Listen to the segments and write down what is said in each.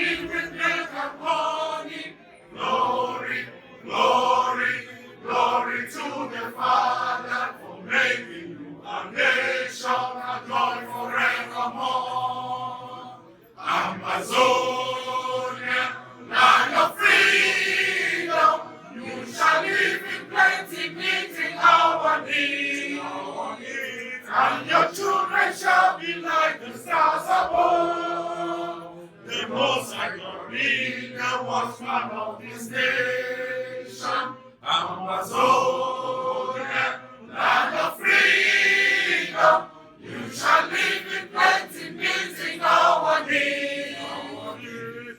in with milk and honey. Glory, glory, glory to the Father for making you a nation, a glory forevermore. Amazonia, land of freedom, you shall live in plenty, meeting our needs. And your children shall be like the stars above. The Most High God be the watchman of this nation. Ambazonia, land of freedom, you shall live in plenty, meeting our needs.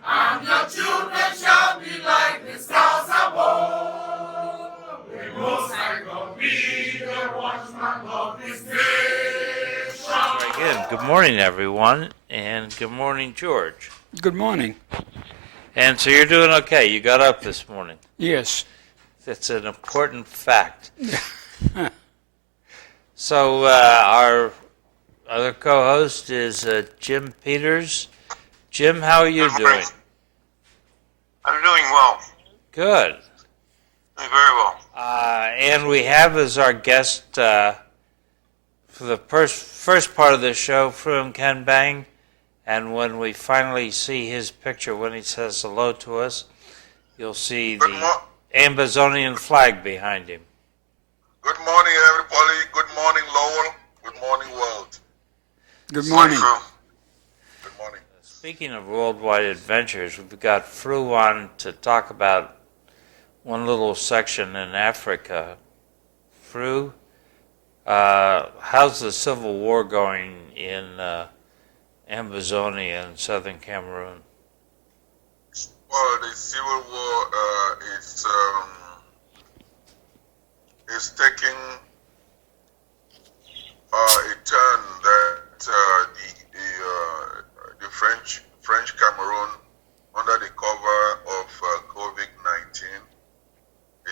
And your children shall be like the stars above. The Most High God be the watchman of this nation. Again, good morning, everyone, and good morning, George. Good morning. And so you're doing okay. You got up this morning. Yes. It's an important fact. So our other co-host is Jim Peters. Jim, how are you doing? I'm doing well. Good. Doing very well. And we have as our guest for the first part of the show, Fruin Ken Bang. And when we finally see his picture, when he says hello to us, you'll see the Ambazonian flag behind him. Good morning, everybody. Good morning, Lowell. Good morning, world. Good morning. Good morning. Speaking of worldwide adventures, we've got Fru on to talk about one little section in Africa. Fru, how's the civil war going in Ambazonia in southern Cameroon? Well, the civil war is taking a turn that the French Cameroon, under the cover of COVID-19,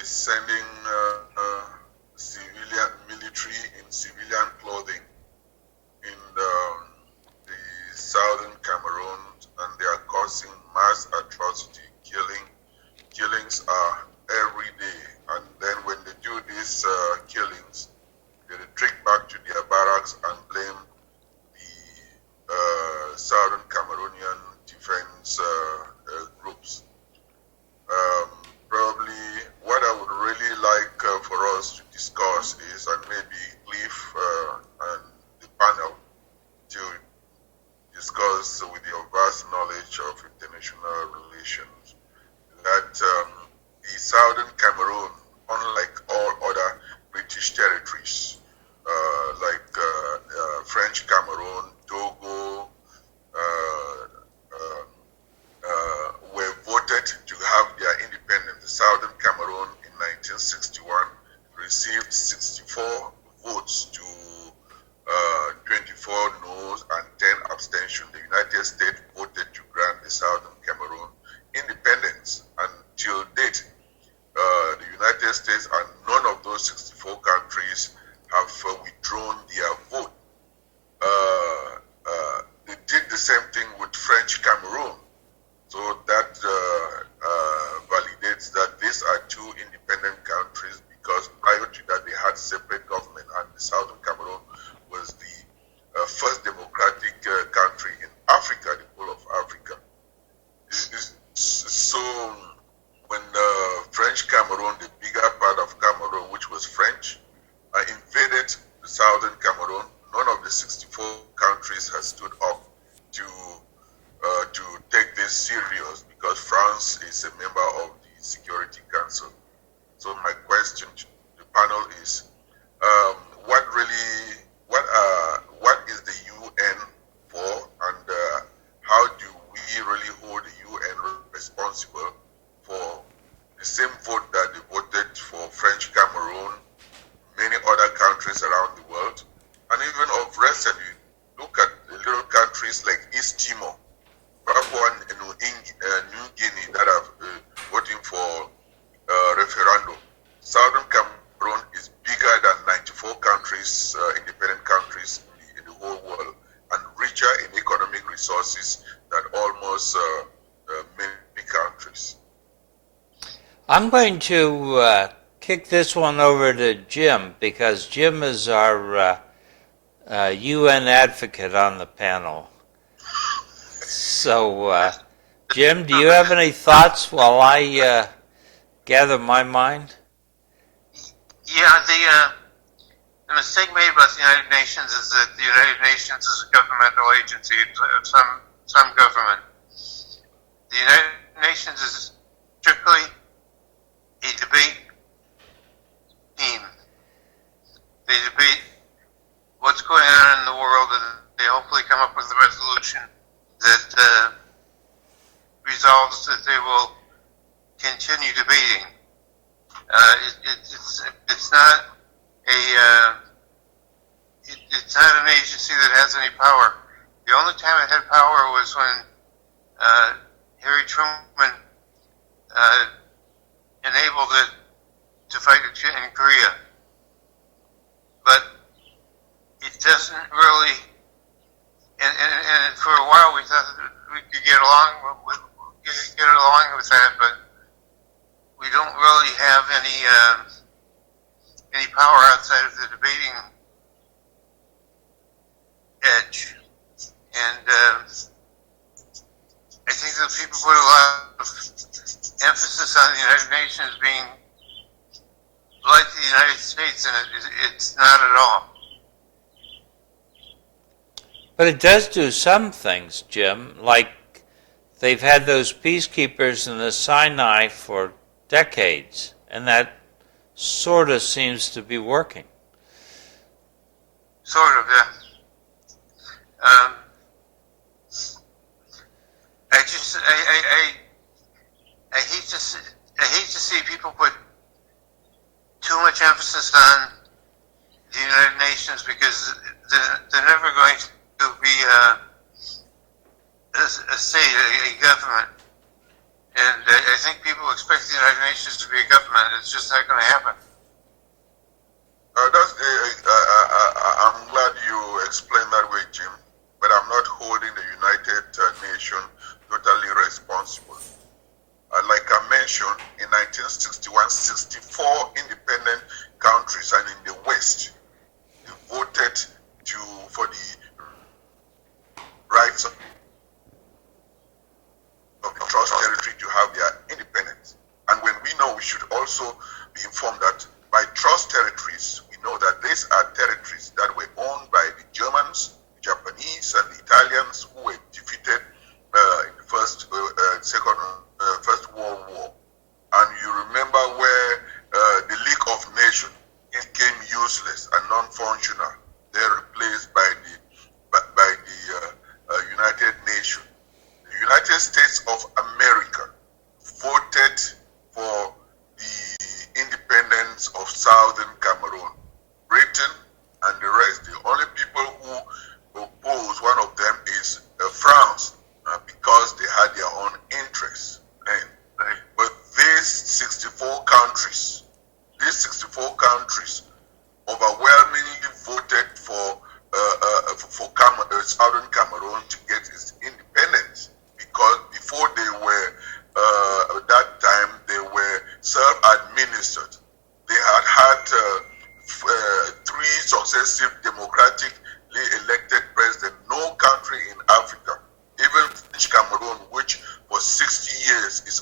is sending civilian military in civilian clothing in the southern Cameroon, and they are causing mass atrocity. Killings are every day, and then when they do these killings, they retreat back to their barracks and blame the southern Cameroonian defense groups. Probably what I would really like for us to discuss is, and maybe Cliff and the panel to discuss with your vast knowledge of international relations, that the southern Cameroon, unlike all other British territories, like French Cameroon, Togo, were voted to have their independence. The southern Cameroon in 1961 received 64 votes to 24 no's and 10 abstentions. The United States voted to grant the southern Cameroon independence. Until date, the United States and none of those 64 countries have withdrawn their vote. They did the same thing with French Cameroon. So that validates that these are two independent countries, because prior to that they had separate government, and the southern Cameroon was the first democratic country in Africa, the whole of Africa. So when French Cameroon, the bigger part of Cameroon, which was French, invaded the southern Cameroon, none of the 64 countries has stood up to take this serious, because France is a member of the Security Council. So my question to the panel is, what is the UN for, and how do we really hold the UN responsible for the same vote that they voted for French Cameroon, many other countries around the world, and even of recently, look at the little countries like East Timor, Papua New Guinea, that are voting for referendum. Southern Cameroon is bigger than 94 countries, independent countries in the whole world, and richer in economic resources than almost many countries. I'm going to kick this one over to Jim because Jim is our UN advocate on the panel. So, Jim, do you have any thoughts while I gather my mind? Yeah, the mistake made by the United Nations is that the United Nations is a governmental agency of some government. The United Nations is strictly a debate team. They debate what's going on in the world, and they hopefully come up with a resolution that resolves that they will continue debating. It's not it's not an agency that has any power. The only time it had power was when Harry Truman enabled it to fight in Korea. But it doesn't really, and for a while we thought that we could get along with that, but we don't really have any power outside of the debating edge. And I think that people put a lot of emphasis on the United Nations being like the United States, and it's not at all. But it does do some things, Jim, like they've had those peacekeepers in the Sinai for decades, and that sort of seems to be working. Sort of, yeah. I hate to see people put too much emphasis on the United Nations, because they're never going to be a state, a government. And I think people expect the United Nations to be a government. It's just not going to happen. I'm glad you explained that way, Jim, but I'm not holding the United Nations totally responsible. Like I mentioned, in 1961, 64 independent countries and in the West voted for the rights of the trust territory to have their independence. And when we know, we should also be informed that by trust territories, we know that these are territories that were owned by the Germans, the Japanese, and the Italians, who were defeated in the First World War. And you remember where the League of Nations became useless and non-functional. They're replaced by the United Nations. The United States of America voted for the independence of Southern Cameroon. Britain and the rest, the only people who oppose one of them is France, because they had their own interests. But these 64 countries overwhelmingly voted for Southern Cameroon to get its independence, because before they were, at that time, they were self-administered. They had 3 successive democratically elected presidents. No country in Africa, even Cameroon, which for 60 years has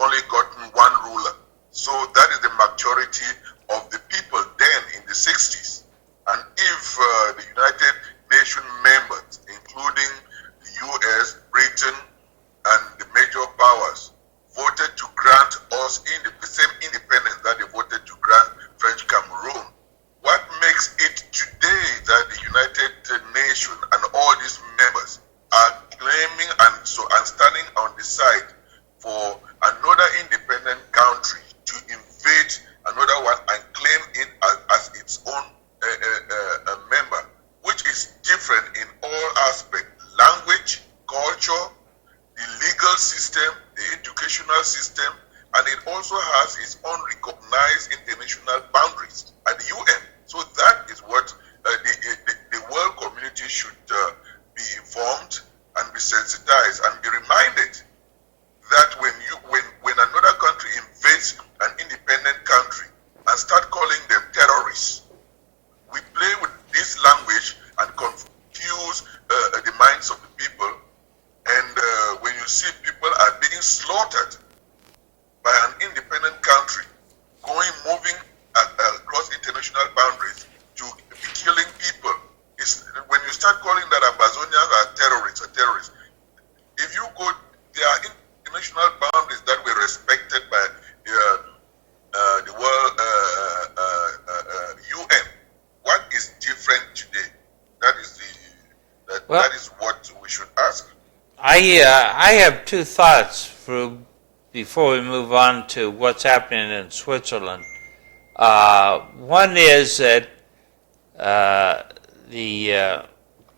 only gotten one ruler. So that is the majority of the people then in the 60s. And if the United Nations members, including the US, Britain, and the major powers, voted to grant us the same independence that they voted to grant French Cameroon, what makes it today that the United Nations and all these members are claiming and standing on the side for another independent country to invade another one and claim it as its own member, which is different in all aspects: language, culture, the legal system, the educational system, and it also has its own recognized international boundaries at the UN. So that is what the world community should be informed and be sensitized and be reminded that when another country invades an independent country and start calling them terrorists, we play with this language and confuse the minds of the people. And when you see people are being slaughtered by an independent country, moving across international boundaries to be killing people, when you start calling that Ambazonians are terrorists, if you go, there are international boundaries that were respected by the world UN. What is different today? That is what we should ask. I have two thoughts before we move on to what's happening in Switzerland. One is that the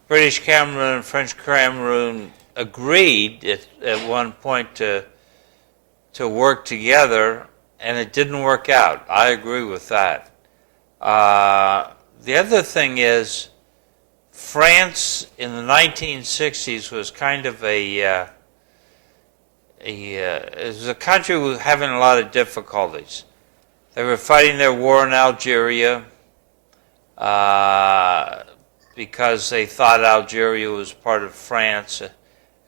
British Cameroon and French Cameroon agreed at one point to work together, and it didn't work out. I agree with that. The other thing is, France in the 1960s was kind of it was a country was having a lot of difficulties. They were fighting their war in Algeria because they thought Algeria was part of France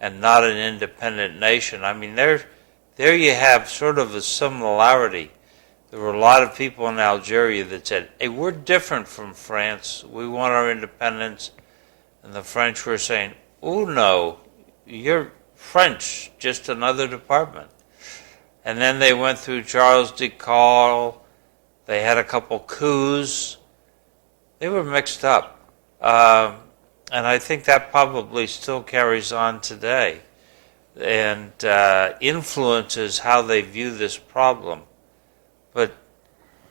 and not an independent nation. I mean, there you have sort of a similarity. There were a lot of people in Algeria that said, hey, we're different from France. We want our independence. And the French were saying, oh, no, you're French, just another department. And then they went through Charles de Gaulle. They had a couple coups. They were mixed up. And I think that probably still carries on today and influences how they view this problem. But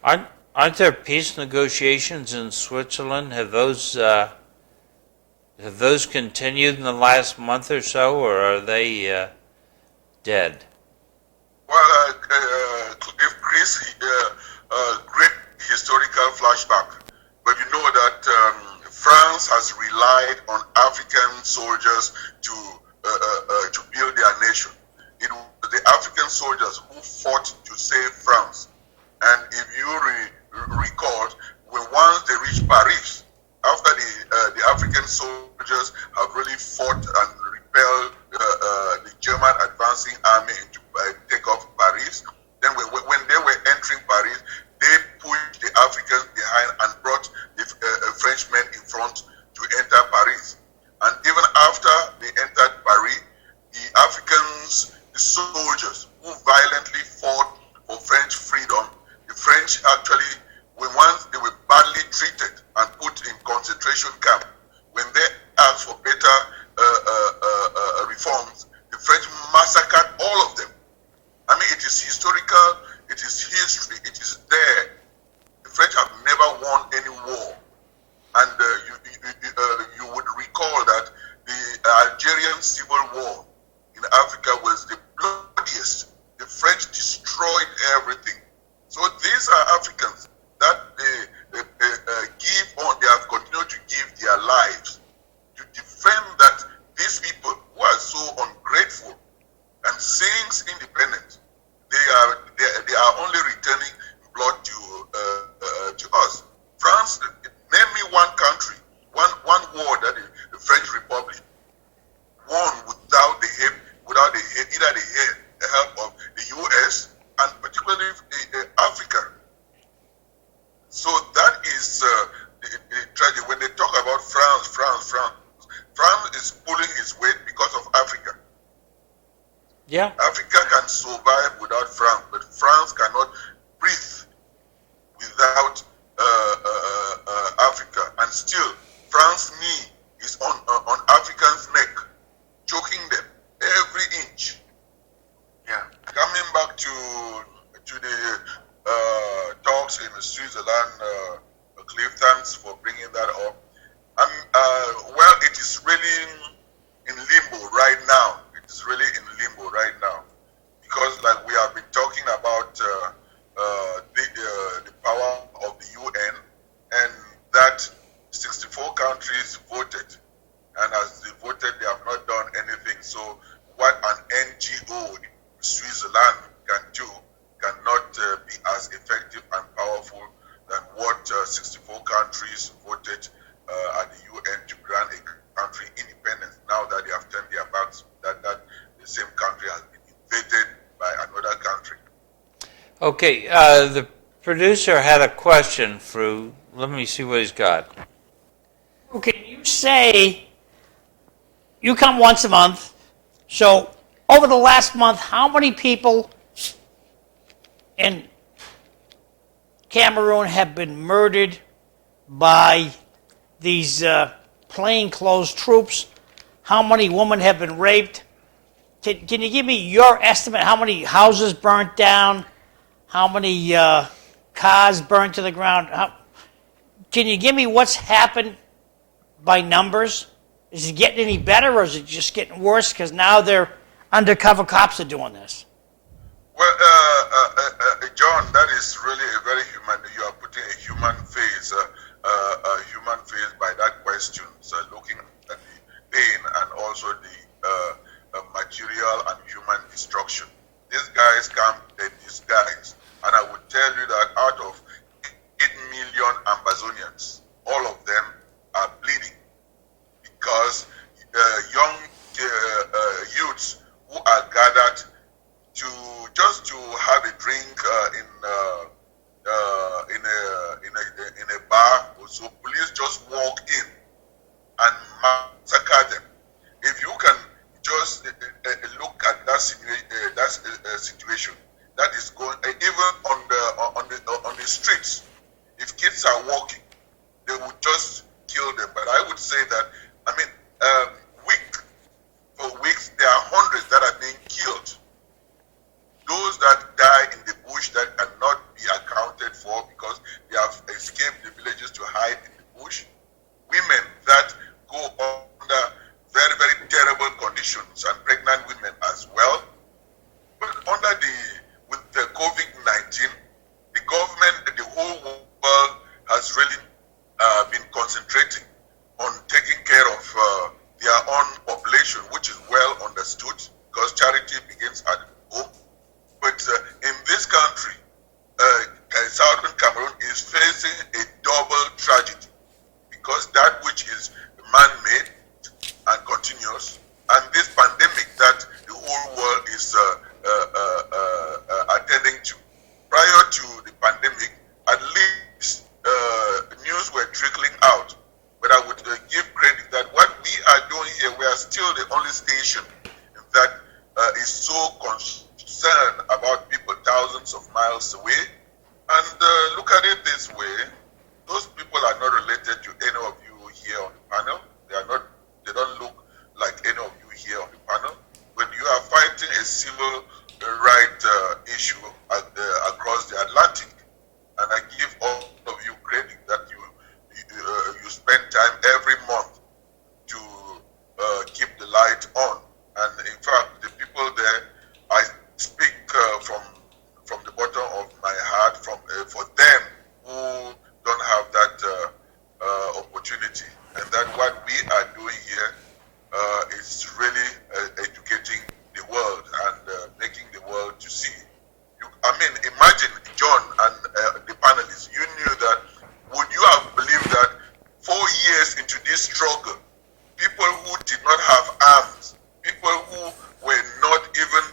aren't there peace negotiations in Switzerland? Have those continued in the last month or so, or are they dead? Well, if Chris, great historical flashback, but you know that France has relied on African soldiers to build their nation. It was the African soldiers who fought to save France. And if you recall, once they reached Paris, after the African soldiers have really fought and repelled the German advancing army to take off Paris, then when they were entering Paris, they pushed the Africans behind and brought the Frenchmen in front to enter Paris. And even after they entered Paris, the Africans, the soldiers who violently fought for French freedom, the French actually, once they were badly treated and put in concentration camp, when they asked for better reforms, the French massacred all of them. I mean, it is historical, it is history, it is there. The French have never won any war. And you would recall that the Algerian Civil War in Africa was the bloodiest. The French destroyed everything. So these are Africans that they give on, they have continued to give their lives to defend that these people who are so ungrateful and since independence, they are only returning blood to us. France, name me one country, one war that the French Republic won without either the help of the U.S. and particularly Africa. So that is the tragedy. When they talk about France is pulling its weight because of Africa. Yeah. Africa can survive without France, but France cannot breathe without Africa. And still, France's knee is on Africans' neck, choking them every inch. Yeah. Coming back to the talks in Switzerland, Cliff, thanks for bringing that up. Well, it is really in limbo right now. It is really in limbo right now because, like we have been talking about So what an NGO in Switzerland can do cannot be as effective and powerful than what 64 countries voted at the UN to grant a country independence. Now that they have turned their backs, that the same country has been invaded by another country. Okay, the producer had a question for, let me see what he's got. Okay, you say you come once a month. So over the last month, how many people in Cameroon have been murdered by these plainclothes troops? How many women have been raped? Can you give me your estimate? How many houses burnt down? How many cars burned to the ground? Can you give me what's happened by numbers? Is it getting any better, or is it just getting worse because now they're undercover cops are doing this? Well, John, that is really a very human. You are putting a human face by that question. So looking at the pain and also the material and human destruction. These guys come in disguise, and I would tell you that out of 8 million Ambazonians, all of them are bleeding because young youths who are gathered to just to have a drink in a bar. So police just walk in and massacre them. If you can just look at that situation, that is going even on the streets. If kids are walking, they would just kill them. But I would say that for weeks there are hundreds that are being killed. Those that die in the bush that cannot be accounted for because they have escaped the villages to hide in the bush. Women that go under very, very terrible conditions, and pregnant women as well. But with the COVID-19, the government, the whole world has really been concentrating on taking care of their own population, which is well understood because charity begins at home. But in this country, Southern Cameroon is facing a double tragedy because that which is man-made and continuous, and this pandemic that the whole world is attending to. Prior to the pandemic, at least news were trickling out. But I would give credit that what we are doing here, we are still the only station that is so concerned about people thousands of miles away. And look at it this way, those people are not related to any of you here on the panel. They don't look like any of you here on the panel. But you are fighting a civil right issue across the Atlantic. And I give all of you credit that you spend time every month to keep the light on. And in fact, the people there, I speak from the bottom of my heart for them who don't have that opportunity. And that what we are doing here is really educating the world and making the world to see. Imagine, John and the panelists, you knew that, would you have believed that 4 years into this struggle, people who did not have arms, people who were not even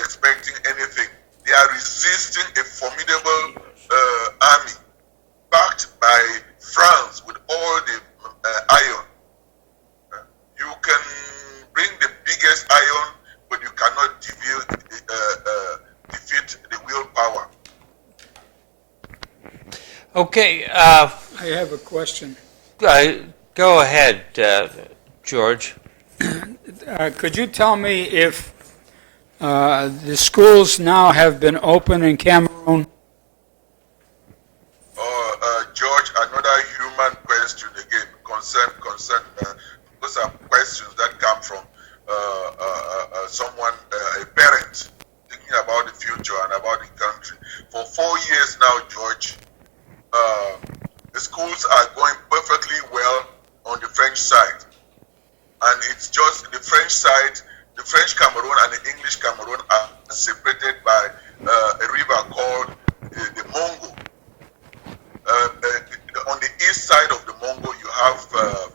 expecting anything, they are resisting a formidable army backed by France with all the iron. You can bring the biggest iron, but you cannot defeat the willpower. Okay, I have a question. go ahead, George. Could you tell me if the schools now have been open in Cameroon? George, another human question again, concern. Those are questions that come from someone, a parent, thinking about the future and about the country. For 4 years now, George, the schools are going perfectly well on the French side. And it's just the French side French Cameroon and the English Cameroon are separated by a river called the Mongo. On the east side of the Mongo, you have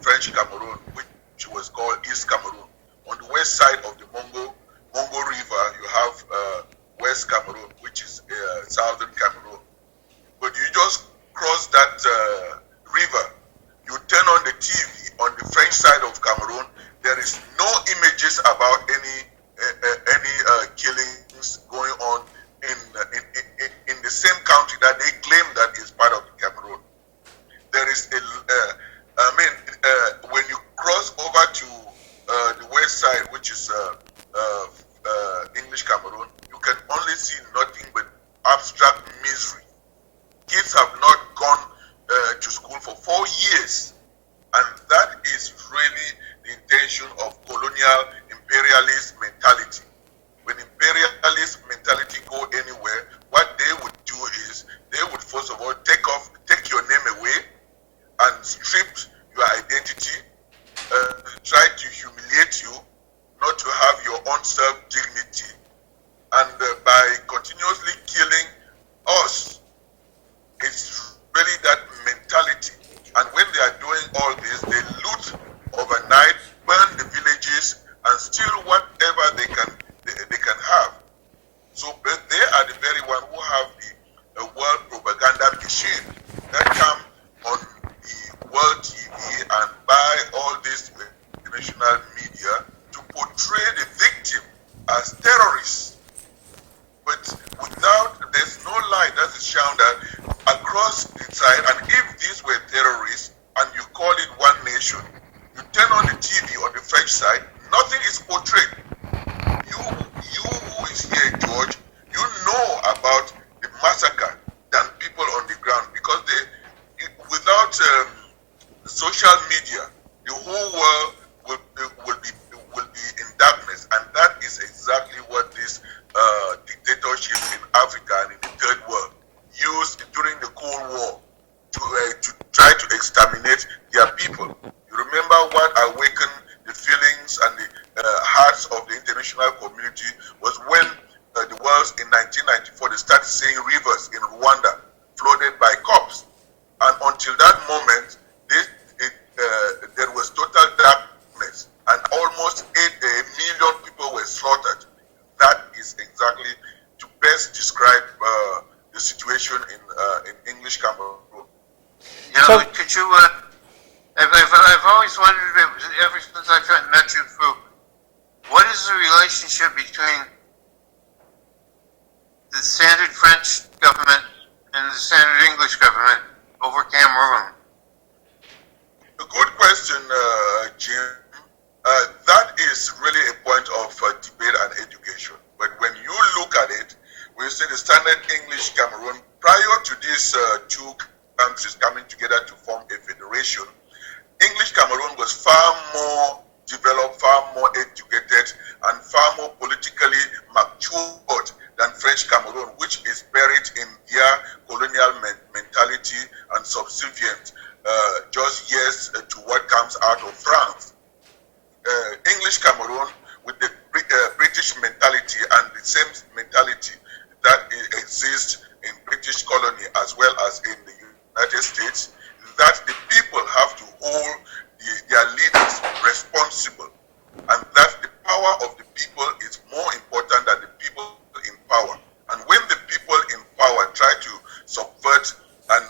French Cameroon, which was called East Cameroon. On the west side of the Mongo River, you have West Cameroon, which is southern Cameroon. But you just cross that river, you turn on the TV on the French side of Cameroon, there is no images about any killings going on in the same country that they claim that is part of the Cameroon. There is when you cross over to the west side, which is English Cameroon, you can only see nothing but abstract misery. Kids have not gone to school for 4 years, and that is really the intention of colonial imperialist mentality. When imperialist mentality go anywhere, what they would do is they would first of all take your name away and strip your identity, try to humiliate you, not to have your own self-dignity, and by continuously killing us, it's really that mentality. And when they are doing all this, they loot overnight, burn the villages, and steal whatever they can have. So they are the very one who have the world propaganda machine that come on the world TV and buy all this international media to portray the victim as terrorists. But there's no light that is shown that across the side, and if these were terrorists and you call it one nation, you turn on the TV on the French side, nothing is portrayed. You who is here, George, you know about the massacre than people on the ground, because without social media, the whole world will be in darkness, and that is exactly what this dictatorship in Africa and in the third world used during the Cold War to try to exterminate their people. You remember what awakened the feelings and the hearts of the international community was when the world in 1994 they started seeing rivers in Rwanda flooded by cops, and until that moment there was total darkness and almost 8 million people were slaughtered. That is exactly to best describe the situation in English Cameroon. So, could you? I've always wondered, ever since I met you, what is the relationship between the standard French government and the standard English government over Cameroon? A good question, Jim. That is really a point of debate and education. But when you look at it, we see the standard English Cameroon, prior to these two countries coming together to form a federation, English Cameroon was far more developed, far more educated, and far more politically matured than French Cameroon, which is buried in their colonial mentality and subservient just yes to what comes out of France. English Cameroon, with the British mentality and the same mentality that exists in British colony as well as in the United States, that the people have to hold their leaders responsible, and that the power of the people is more important than the people in power. And when the people in power try to subvert and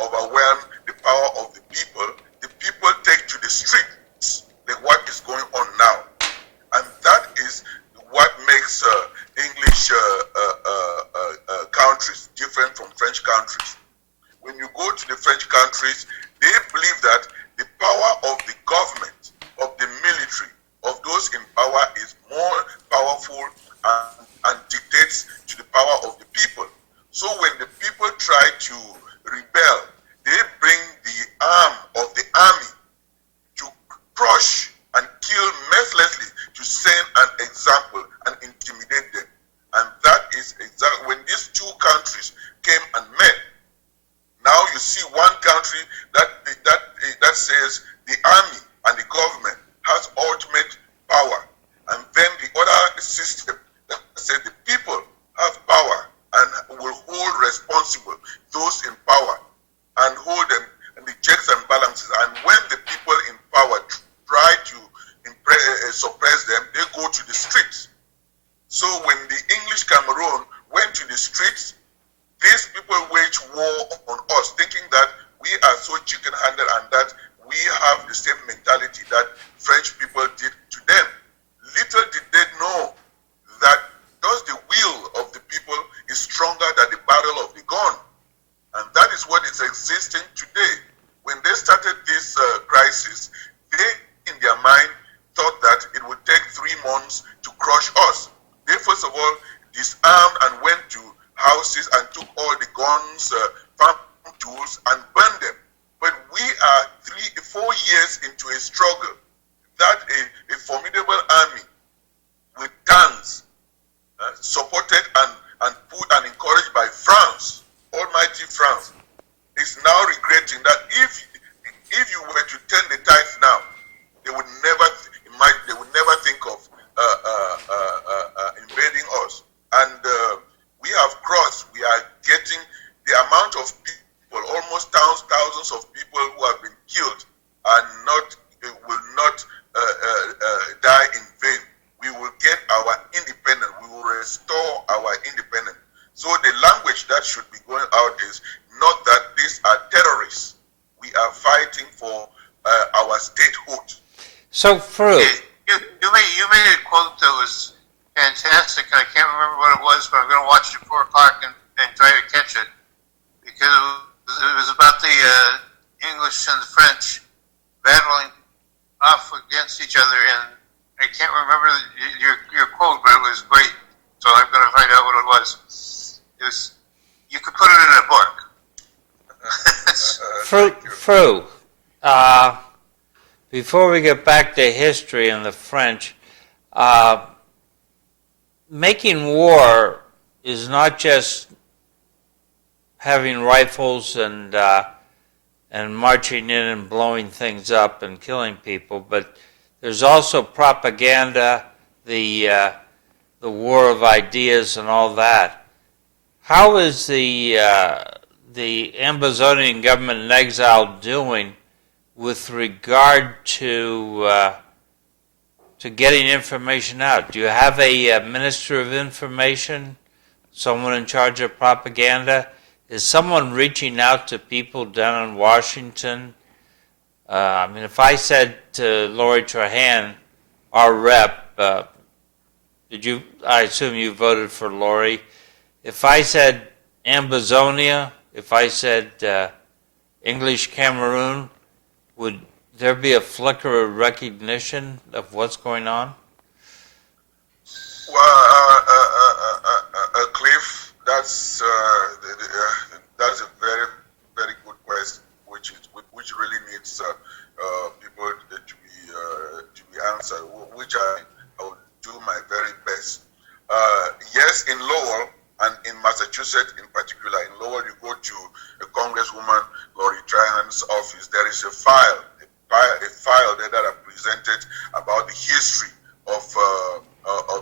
overwhelm the power of the people take to the streets, like what is going on now. And that is what makes English countries different from French countries. When you go to the French countries, they believe that the power of the government, of the military, of those in power is more powerful and dictates to the power of the people. So when the people try to rebel, they bring the arm of the army to crush and kill mercilessly, to send an example and intimidate them. And that is exactly when these two countries came and met. Now you see one country that to the streets. So when the English Cameroon went to the streets, these people waged war on us, thinking that we are so chicken-handed and that we have the same mentality that French people did to them. Little did they know that just the will of the people is stronger than the barrel of the gun. And that is what is existing today. When they started this crisis, they, in their mind, thought that it would take 3 months to crush us. They, first of all, disarmed and went to houses and took all the guns, farm tools, and burned them. But we are 4 years into a struggle that a formidable army with tanks, supported and put and encouraged by France, almighty France, is now regretting that if you were to turn the tides now, they would never think of invading us. And we have crossed. We are getting the amount of people, almost thousands of people who have been killed, and will not die in vain. We will get our independence. We will restore our independence. So the language that should be going out is not that these are terrorists. We are fighting for our statehood. So, Fru, You made a quote that was fantastic, and I can't remember what it was, but I'm going to watch it at 4 o'clock and try to catch it, because it was about the English and the French battling off against each other, and I can't remember your quote, but it was great, so I'm going to find out what it was. You could put it in a book. Fru, before we get back to history and the French, making war is not just having rifles and marching in and blowing things up and killing people, but there's also propaganda, the war of ideas and all that. How is the Ambazonian government in exile doing with regard to getting information out? Do you have a minister of information, someone in charge of propaganda? Is someone reaching out to people down in Washington? I mean, if I said to Lori Trahan, our rep, I assume you voted for Lori. If I said Ambazonia, if I said English Cameroon, would there be a flicker of recognition of what's going on? Well, Cliff, that's a very, very good question, which really needs people to be answered, which I will do my very best. Yes, in Lowell and in Massachusetts in particular, in Lowell, you go to a Congresswoman Lori Trahan's office. There is a file there that are presented about the history of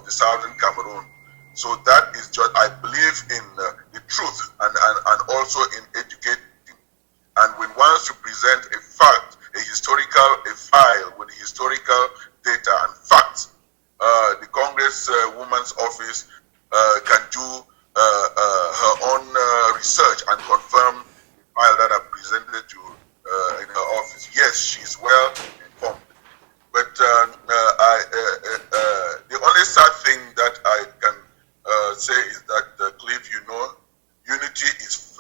the Southern Cameroon. So that is just, I believe in the truth and also in educating. And when one wants to present a fact, a file with historical data and facts, the Congresswoman's office can do her own research and confirm the file that are presented to in her office. Yes, she's well informed. But the only sad thing that I can say is that, Cliff, unity is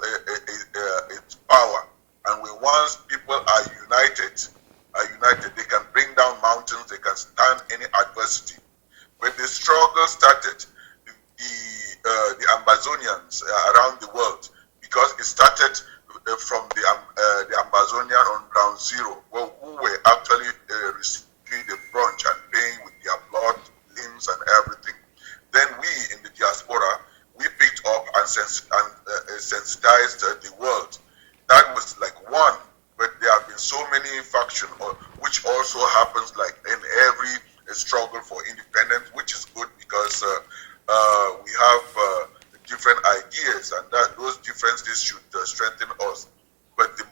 it's power. And when once people are united, they can bring down mountains, they can stand any adversity. When the struggle started, the Ambazonians around the world, because it started from the Ambazonian on ground zero, who were actually receiving the brunch and paying with their blood, limbs, and everything. Then we in the diaspora, we picked up and sensitized the world. That was like one, but there have been so many factions, which also happens like in every struggle for independence, which is good because we have different ideas, and that those differences should strengthen us. But the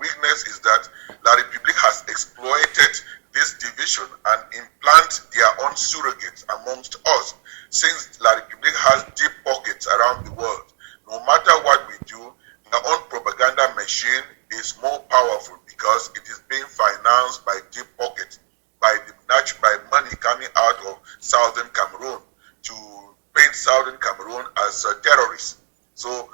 weakness is that La République has exploited this division and implanted plant their own surrogates amongst us, since La République has deep pockets around the world. No matter what we do, their own propaganda machine is more powerful because it is being financed by deep pockets, by money coming out of southern Cameroon to paint southern Cameroon as terrorists. So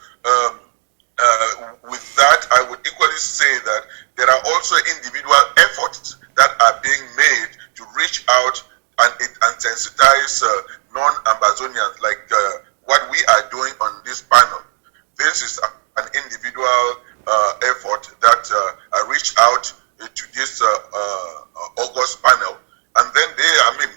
with that, I would equally say that there are also individual efforts that are being made to reach out and sensitize non-Ambazonians, like what we are doing on this panel. This is an individual effort that I reached out to this August panel, and then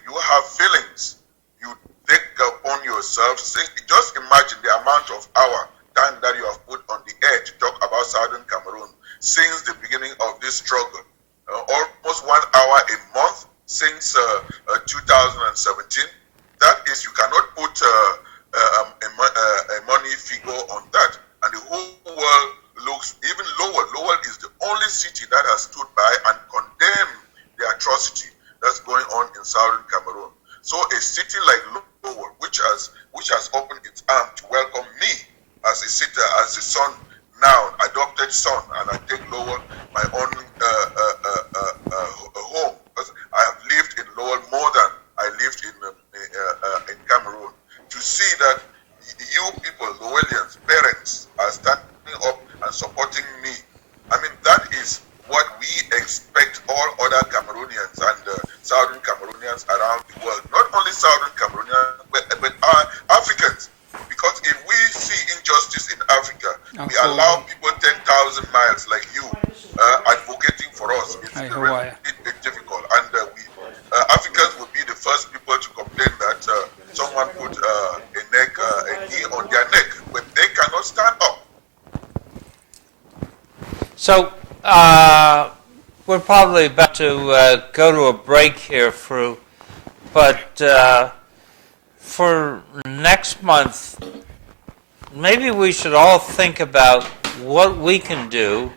you have feelings. You take upon yourself. Just imagine the amount of time that you have put on the air to talk about Southern Cameroon since the beginning of this struggle. Almost 1 hour a month since 2017. That is, you cannot put a money figure on that. And the whole world looks even lower. Lowell is the only city that has stood by and condemned the atrocity that's going on in Southern Cameroon. So a city like Lowell, which has opened its arm to welcome me as a son, now adopted son, and I take Lowell my own home, because I have lived in Lowell more than I lived in Cameroon. To see that you people, Lowellians, parents, are standing up and supporting me, that is what we expect all other Cameroonians and Southern Cameroonians around the world. Not only Southern Cameroonians, but Africans. Because if we see injustice in Africa, we allow people 10,000 miles like you advocating for us. It's really difficult. And Africans will be the first people to complain that someone put a knee on their neck, but they cannot stand up. So, we're probably about to go to a break here, Fru, but for next month, maybe we should all think about what we can do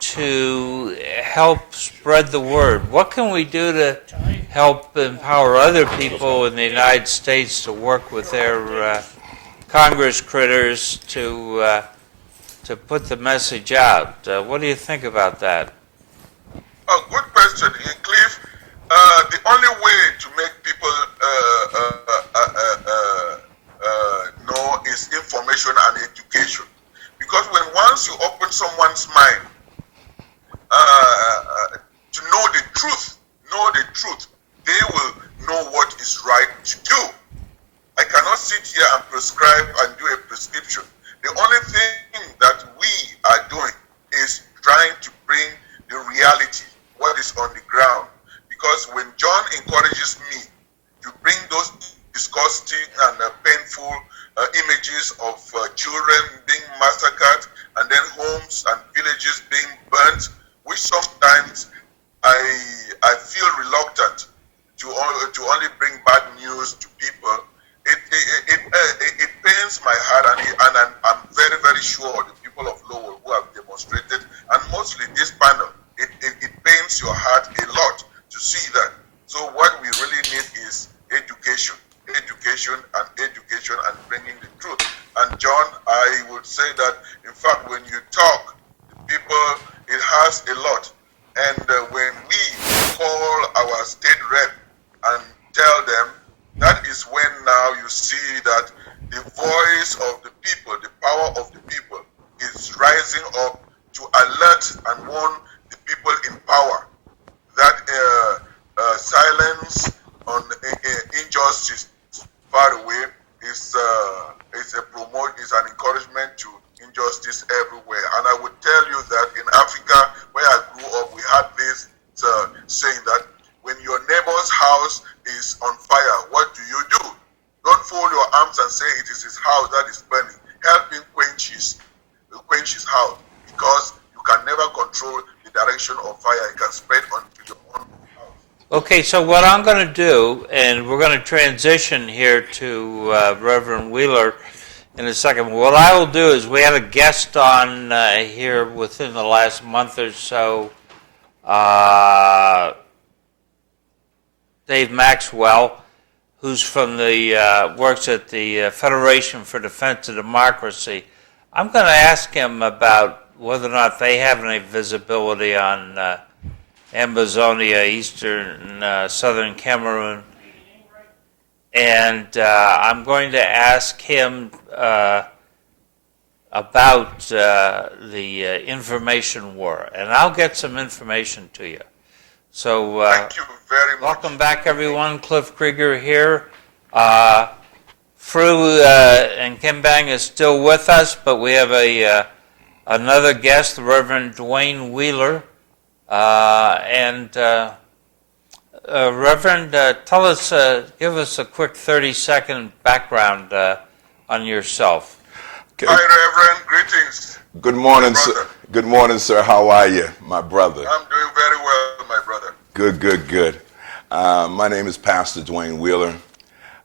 to help spread the word. What can we do to help empower other people in the United States to work with their Congress critters to put the message out? What do you think about that? Oh, good question, Cliff. The only way to make people know is information and education. Because once you open someone's mind to know the truth, they will know what is right to do. I cannot sit here and prescribe and do a prescription. The only thing that we are doing is trying to bring the reality, what is on the ground. Because when John encourages me to bring those disgusting and painful images of children being massacred and then homes and villages being burnt, which sometimes I feel reluctant to only bring bad news to people. It pains my heart, and I'm very, very sure the people of Lowell who have demonstrated, and mostly this panel, it pains your heart a lot to see that. So what we really need is education and bringing the truth. And John, I would say that, in fact, when you talk to people, it has a lot. And when we call our state rep and tell them, that is when now you see that the voice of the people, the power of the people, is rising up to alert and warn the people in power that silence on injustice far away is an encouragement to injustice everywhere. And I would tell you that in Africa, where I grew up, we had this saying that when your neighbor's house is on fire, what do? Don't fold your arms and say it is his house that is burning. Help him quench his house, because you can never control the direction of fire. It can spread onto your own house. Okay, so what I'm going to do, and we're going to transition here to Reverend Wheeler in a second. What I will do is, we had a guest on here within the last month or so, that Dave Maxwell, who's from the works at the Federation for Defense of Democracy. I'm going to ask him about whether or not they have any visibility on Ambazonia, eastern, southern Cameroon. And I'm going to ask him about the information war, and I'll get some information to you. So Thank you very much. welcome back, everyone. Cliff Krieger here. Fru and Kim Bang is still with us, but we have another guest, the Reverend Dwayne Wheeler. Reverend, tell us, give us a quick 30-second background on yourself. Hi, Reverend. Greetings. Good morning, My sir. brother. Good morning, sir. How are you, my brother? I'm doing very well, my brother. Good. My name is Pastor Dwayne Wheeler.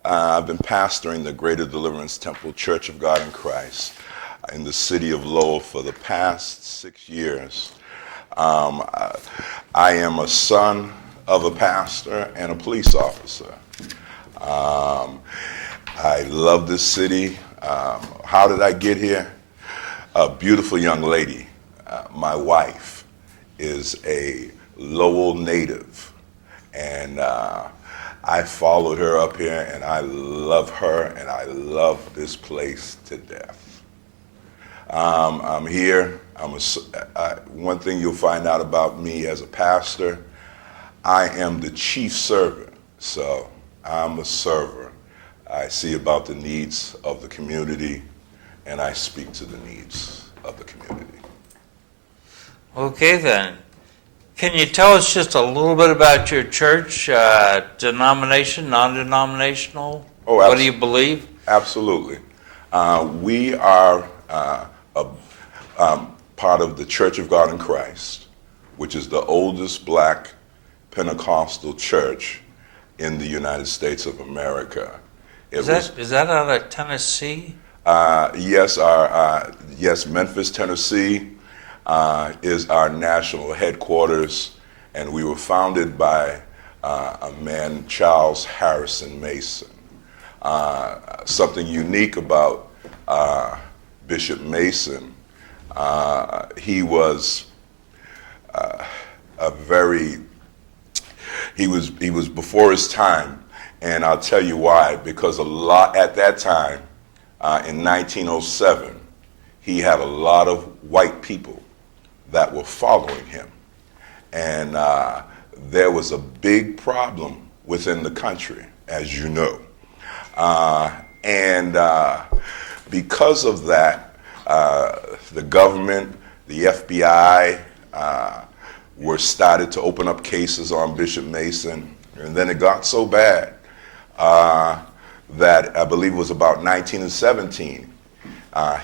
I've been pastoring the Greater Deliverance Temple Church of God in Christ in the city of Lowell for the past 6 years. I am a son of a pastor and a police officer. I love this city. How did I get here? A beautiful young lady, my wife, is a Lowell native, and I followed her up here, and I love her, and I love this place to death. I'm here. One thing you'll find out about me as a pastor, I am the chief servant, so I'm a server. I see about the needs of the community, and I speak to the needs of the community. Okay, then. Can you tell us just a little bit about your church, denomination, non-denominational? Oh, what do you believe? Absolutely. We are part of the Church of God in Christ, which is the oldest black Pentecostal church in the United States of America. Is that out of Tennessee? Yes, Memphis, Tennessee is our national headquarters, and we were founded by a man, Charles Harrison Mason. Something unique about Bishop Mason, he was he was before his time, and I'll tell you why. Because at that time, in 1907, he had a lot of white people that were following him, and there was a big problem within the country, as you know, and because of that, the government, the FBI, were started to open up cases on Bishop Mason, and then it got so bad that I believe it was about 1917.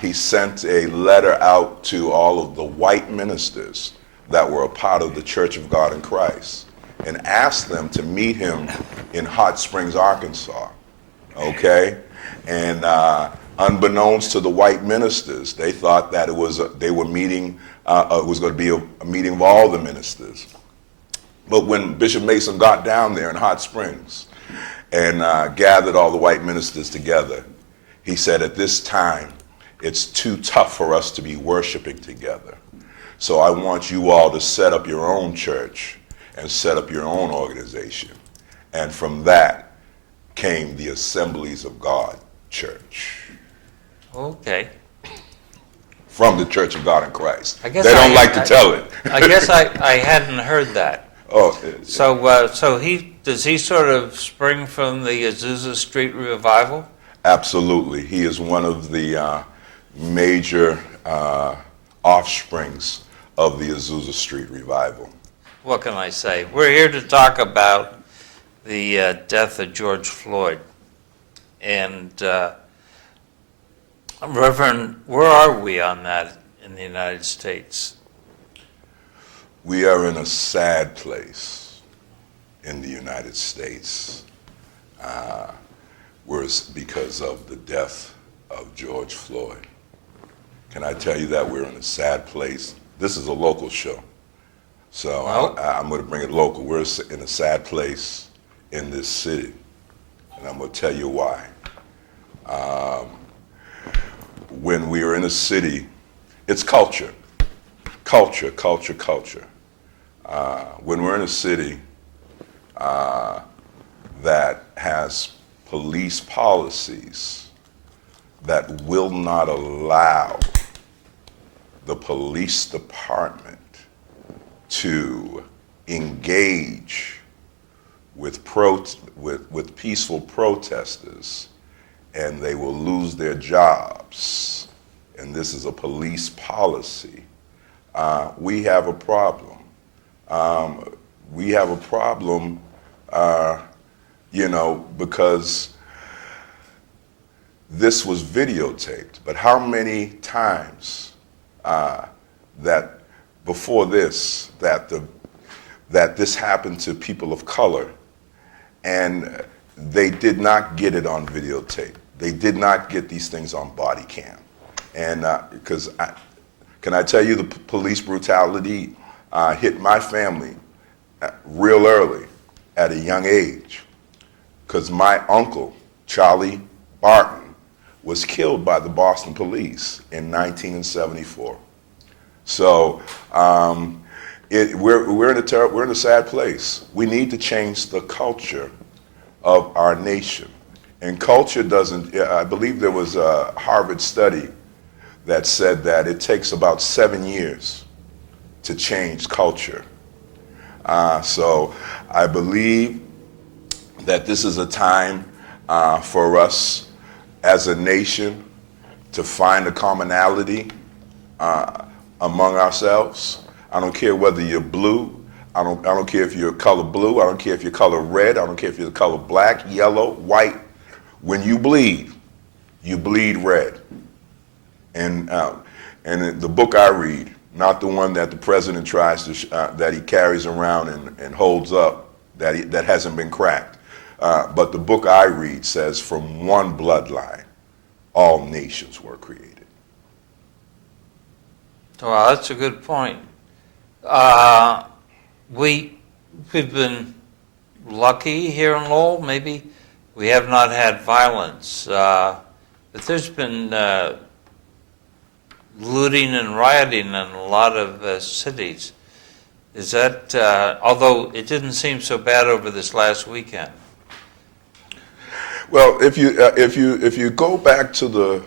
He sent a letter out to all of the white ministers that were a part of the Church of God in Christ and asked them to meet him in Hot Springs, Arkansas. Okay? And unbeknownst to the white ministers, they thought that it was going to be a meeting of all the ministers. But when Bishop Mason got down there in Hot Springs and gathered all the white ministers together, he said, at this time, it's too tough for us to be worshiping together. So I want you all to set up your own church and set up your own organization. And from that came the Assemblies of God Church. Okay. From the Church of God in Christ. I They guess don't like to tell it. I guess I hadn't heard that. Oh, So does he sort of spring from the Azusa Street revival? absolutely. He is one of the major offsprings of the Azusa Street revival. What can I say? We're here to talk about the death of George Floyd. And Reverend, where are we on that in the United States? We are in a sad place in the United States because of the death of George Floyd. Can I tell you that we're in a sad place? This is a local show, so I'm going to bring it local. We're in a sad place in this city, and I'm going to tell you why. When we are in a city, it's culture. Culture. When we're in a city that has police policies that will not allow the police department to engage with peaceful protesters, and they will lose their jobs, and this is a police policy, we have a problem. We have a problem, because this was videotaped. But how many times that before this, that this happened to people of color, and they did not get it on videotape. They did not get these things on body cam. And because can I tell you, the police brutality hit my family real early at a young age, because my uncle, Charlie Barton, was killed by the Boston police in 1974. So we're in a sad place. We need to change the culture of our nation. And culture doesn't, I believe there was a Harvard study that said that it takes about 7 years to change culture. So I believe that this is a time for us as a nation to find a commonality among ourselves. I don't care whether you're blue. I don't care if you're color blue. I don't care if you're color red. I don't care if you're color black, yellow, white. When you bleed red. And the book I read, not the one that the president tries to that he carries around and holds up, that hasn't been cracked. But the book I read says, from one bloodline, all nations were created. Well, that's a good point. We've been lucky here in Lowell, maybe. We have not had violence, but there's been looting and rioting in a lot of cities. Is that, although it didn't seem so bad over this last weekend? Well, if you go back to the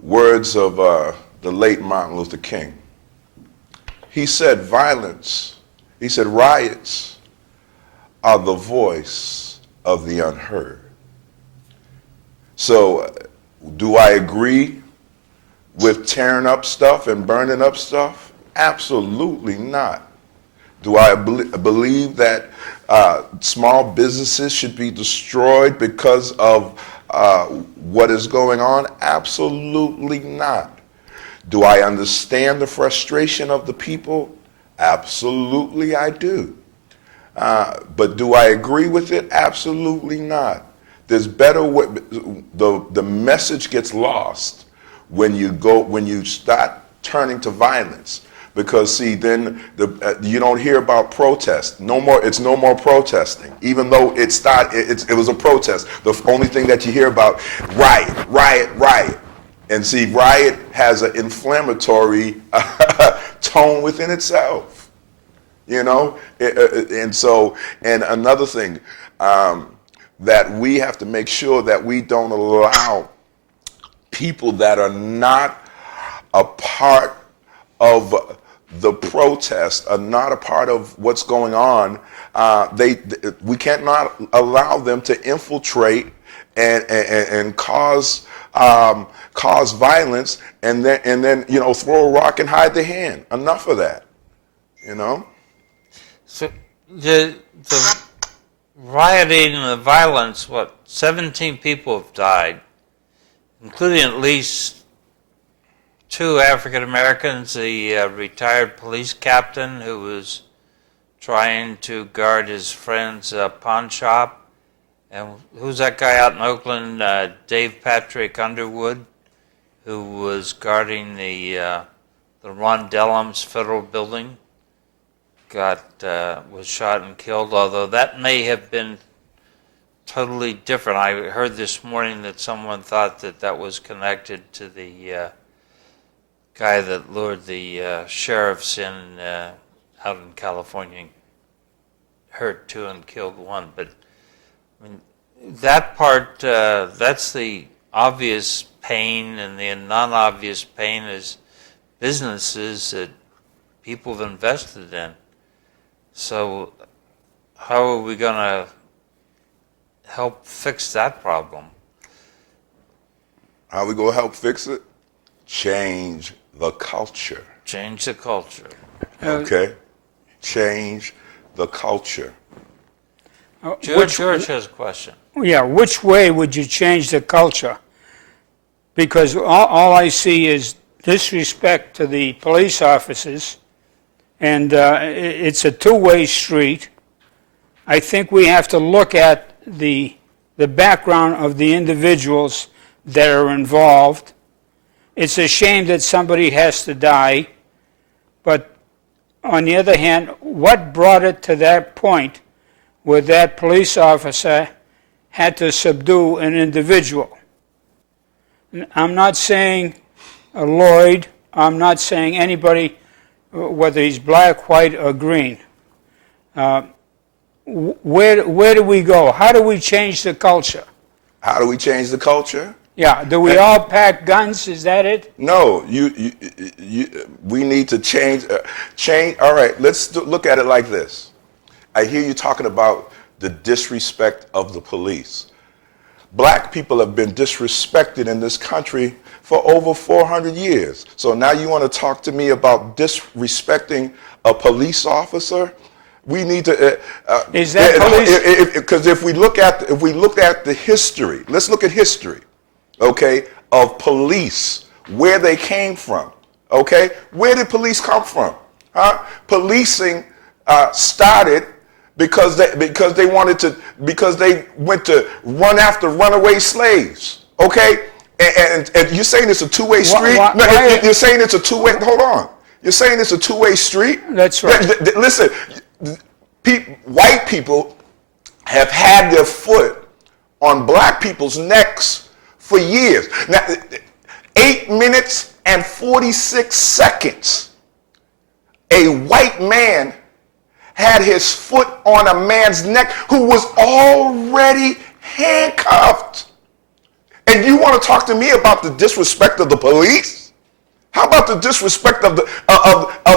words of the late Martin Luther King, he said riots are the voice of the unheard. So do I agree with tearing up stuff and burning up stuff? Absolutely not. Do I believe that small businesses should be destroyed because of what is going on? Absolutely not. Do I understand the frustration of the people? Absolutely I do. But do I agree with it? Absolutely not. There's better way. The message gets lost when you start turning to violence. Because see, then you don't hear about protest. It's no more protesting. Even though it was a protest. The only thing that you hear about, riot. And see, riot has an inflammatory tone within itself. And another thing, that we have to make sure that we don't allow people that are not a part of the protest, are not a part of what's going on. We can't not allow them to infiltrate and cause violence, and then throw a rock and hide their hand. Enough of that. So the rioting and the violence, 17 people have died, including at least 2 African Americans, the retired police captain who was trying to guard his friend's pawn shop. And who's that guy out in Oakland, Dave Patrick Underwood, who was guarding the Ron Dellum's federal building? was shot and killed, although that may have been totally different. I heard this morning that someone thought that was connected to the guy that lured the sheriffs in out in California and hurt two and killed one. But I mean, that part, that's the obvious pain, and the non-obvious pain is businesses that people have invested in. So how are we going to help fix that problem? How we going to help fix it? Change the culture. Change the culture. Okay? Change the culture. George has a question. Yeah, which way would you change the culture? Because all I see is disrespect to the police officers, and it's a two-way street. I think we have to look at the background of the individuals that are involved. It's a shame that somebody has to die, but on the other hand, what brought it to that point where that police officer had to subdue an individual? I'm not saying Lloyd, I'm not saying anybody, whether he's black, white, or green. Where do we go? How do we change the culture? How do we change the culture? Yeah, do we all pack guns? Is that it? No, we need to change. All right, let's look at it like this. I hear you talking about the disrespect of the police. Black people have been disrespected in this country for over 400 years. So now you want to talk to me about disrespecting a police officer? We need to. Is that police? Because if we look at the history, let's look at history, okay, of police, where they came from, okay? Where did police come from? Policing started because they went to run after runaway slaves, okay? And you're saying it's a two-way street? You're saying it's a two-way. Hold on. You're saying it's a two-way street? That's right. Listen, white people have had their foot on black people's necks for years. Now, 8 minutes and 46 seconds, a white man had his foot on a man's neck who was already handcuffed. And you want to talk to me about the disrespect of the police? How about the disrespect of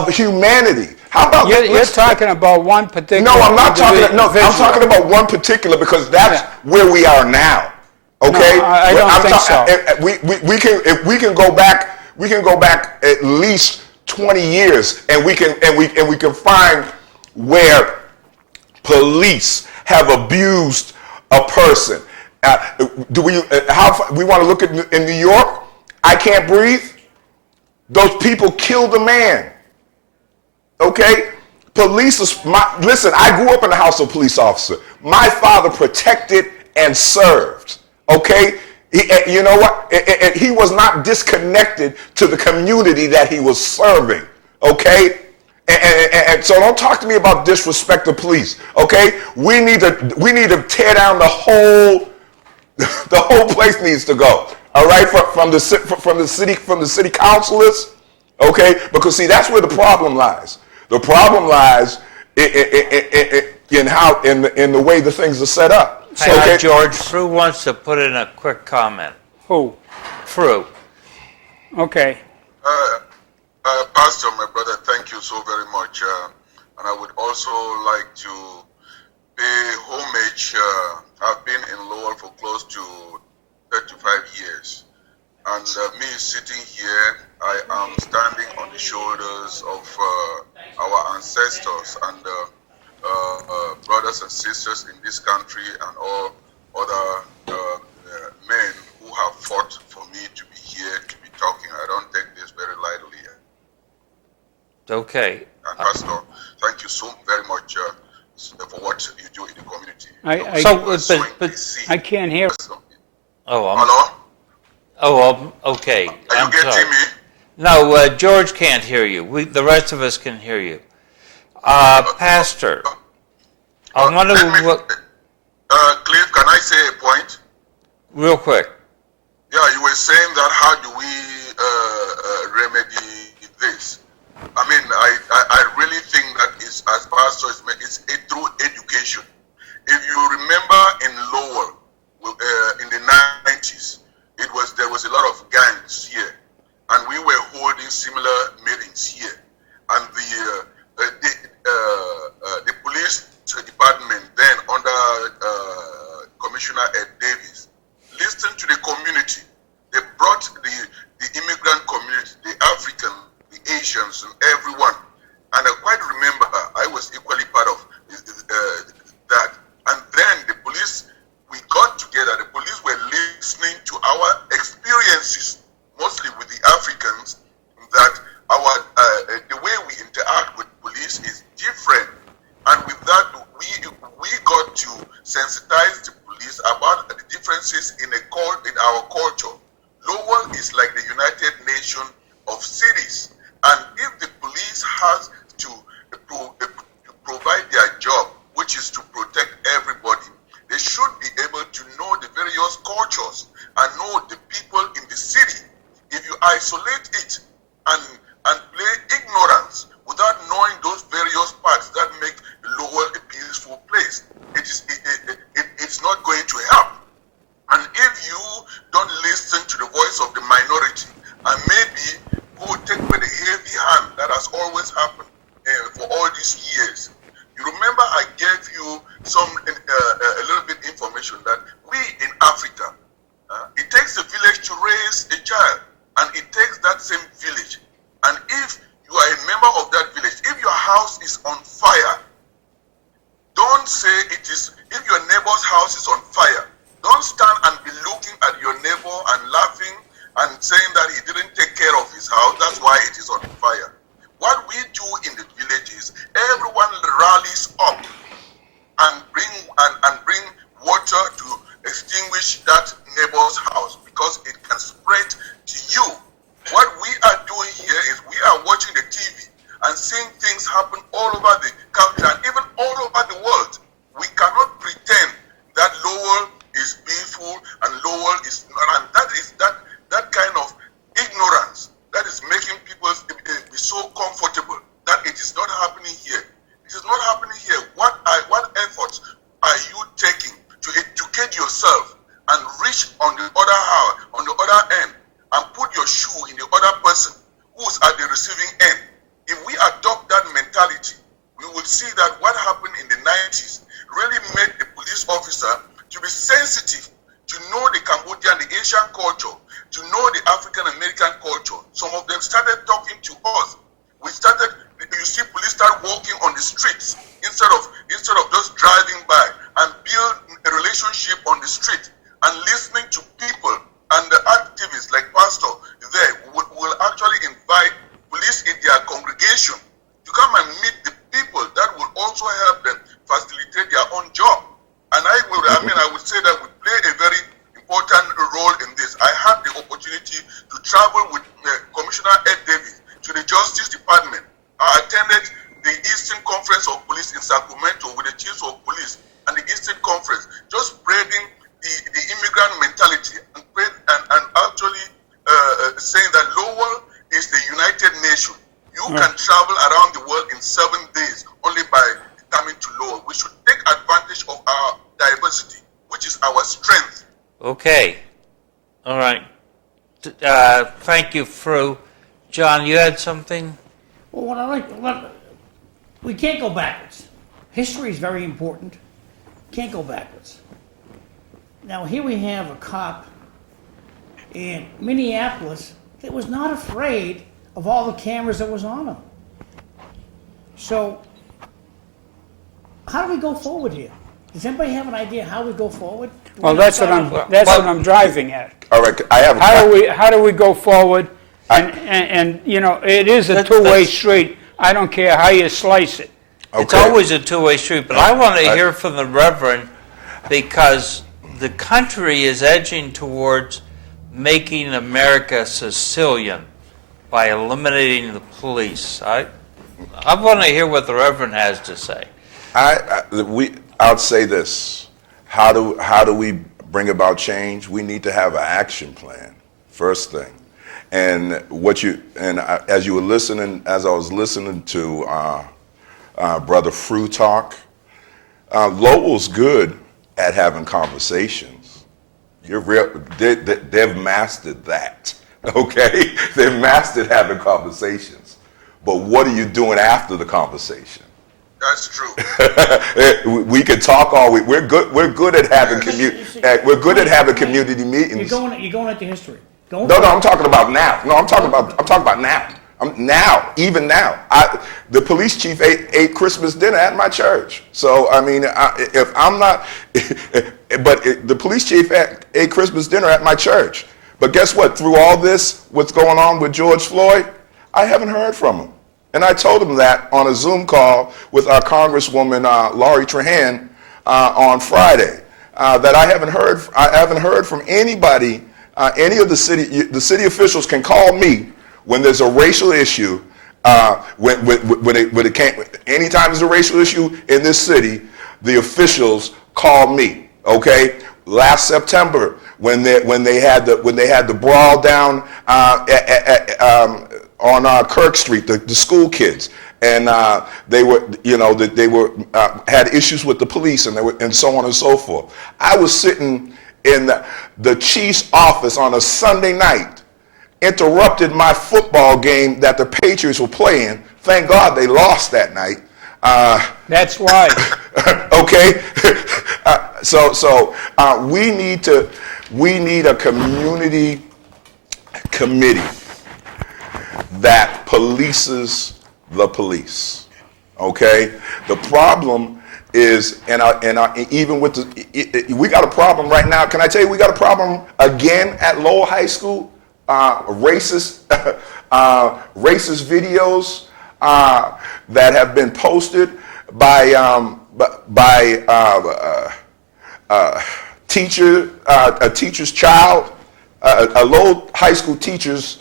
humanity? How about you're talking about one particular? No, I'm not talking. No, I'm talking about one particular because that's where we are now. Okay, no, I don't think so. We can go back. We can go back at least 20 years, and we can find where police have abused a person. Do we? We want to look at in New York? I Can't Breathe. Those people killed a man. Okay? Police, listen, I grew up in the house of a police officer. My father protected and served. Okay? You know what? He was not disconnected to the community that he was serving. Okay? And so don't talk to me about disrespect of police. Okay? We need to tear down the whole place needs to go. All right, from the city councilors, okay, because see that's where the problem lies. The problem lies in the way the things are set up. Hi, George. Fru wants to put in a quick comment. Who? Fru. Okay. Pastor, my brother, thank you so very much, and I would also like to pay homage. I've been in Lowell for close to 35 years, and me sitting here, I am standing on the shoulders of our ancestors and brothers and sisters in this country and all other men who have fought for me to be here, to be talking. I don't take this very lightly. Okay. And Pastor, thank you so very much for what you do in the community. I can't hear. Hello? Okay. Are you getting me? No, George can't hear you. The rest of us can hear you. Pastor, I want let me, to look Cliff, can I say a point? real quick. Yeah, you were saying that how do we remedy this? I mean, I really think that is, as pastors, it's through education. If you remember in Lowell, in the 90s, there was a lot of gangs here, and we were holding similar meetings here, and the police department then under Commissioner Ed Davis listened to the community. They brought the immigrant community, the African, the Asians, and everyone. And I quite remember I was equally part of that. And then the police, we got together. The police were listening to our experiences, mostly with the Africans, that the way we interact with police is different. And with that, we got to sensitize the police about the differences in our culture. Lowell is like the United Nations of cities, and if the police has to provide their job, which is to protect everybody, they should be able to know the various cultures and know the people in the city. If you isolate it and play ignorance without knowing those various parts that make Lowell a peaceful place, it's not going to help. And if you don't listen to the voice of the minority and maybe go take with a heavy hand, that has always happened for all these years. You remember I gave you some a little bit information that we in Africa, it takes a village to raise a child, and it takes that same village. And if you are a member of that village, if your house is on fire, don't say it is. If your neighbor's house is on fire, don't stand and be looking at your neighbor and laughing and saying that he didn't take care of his house, that's why it is on fire. What we do in the village is everyone rallies up and bring water to extinguish that neighbor's house, because it can spread to you. What we are doing here is we are watching the TV and seeing things happen all over the country and even all over the world. We cannot pretend that Lowell is peaceful and Lowell is not, and that is that kind of ignorance that is making people be so comfortable that it is not happening here. It is not happening here. What efforts are you taking to educate yourself and reach on the other end, and put your shoe in the other person who's at the receiving end? If we adopt that mentality, we will see that what happened in the 90s really made the police officer to be sensitive, to know the Cambodian, the Asian culture, to know the African American culture. Some of them started talking to us. You see police start walking on the streets instead of just driving by, and build a relationship on the street and listening to people. And the activists like Pastor there will actually invite police in their congregation to come and meet the people that will also help them facilitate their own job. And I would say that we play a very important role in this. I had the opportunity to travel with Commissioner Ed Davis to the Justice Department. I attended the Eastern Conference of Police in Sacramento with the chiefs of police and the Eastern Conference, just spreading the immigrant mentality and actually saying that Lowell is the United Nation. You can travel around the world in 7 days only by coming to Lowell. We should take advantage of our diversity, which is our strength. Okay. All right. Thank you, Fru. John, you had something? Well, we can't go backwards. History is very important. Can't go backwards. Now, here we have a cop in Minneapolis that was not afraid of all the cameras that was on him. So, how do we go forward here? Does anybody have an idea how we go forward? Well, that's what I'm driving at. All right, I have. How do we go forward? And you know, it is a two-way street. I don't care how you slice it. Okay. It's always a two-way street, but I want to hear from the Reverend, because the country is edging towards making America Sicilian by eliminating the police. I want to hear what the Reverend has to say. I'll say this: how do we bring about change? We need to have an action plan. First thing, and as you were listening, as I was listening to Brother Frew talk, Lowell's good at having conversations. They've mastered that. Okay, they've mastered having conversations. But what are you doing after the conversation? That's true. We can talk all week. We're good at having community meetings. You're going into history. No, I'm talking about now. No, I'm talking about now. Even now, the police chief ate Christmas dinner at my church. So I mean, if I'm not, but the police chief ate Christmas dinner at my church. But guess what? Through all this, what's going on with George Floyd, I haven't heard from him. And I told him that on a Zoom call with our Congresswoman Laurie Trahan on Friday. That I haven't heard from anybody. Any of the city officials can call me when there's a racial issue. Anytime there's a racial issue in this city, the officials call me. Okay. Last September, when they had the brawl down on Kirk Street, the school kids, and they had issues with the police, and so on and so forth. I was sitting in the chief's office on a Sunday night, interrupted my football game that the Patriots were playing. Thank God they lost that night. That's why. Okay, so we need a community committee that polices the police. Okay, the problem is, even with we got a problem right now. Can I tell you, we got a problem again at Lowell High School? Racist videos that have been posted by a teacher's child, a Lowell High School teacher's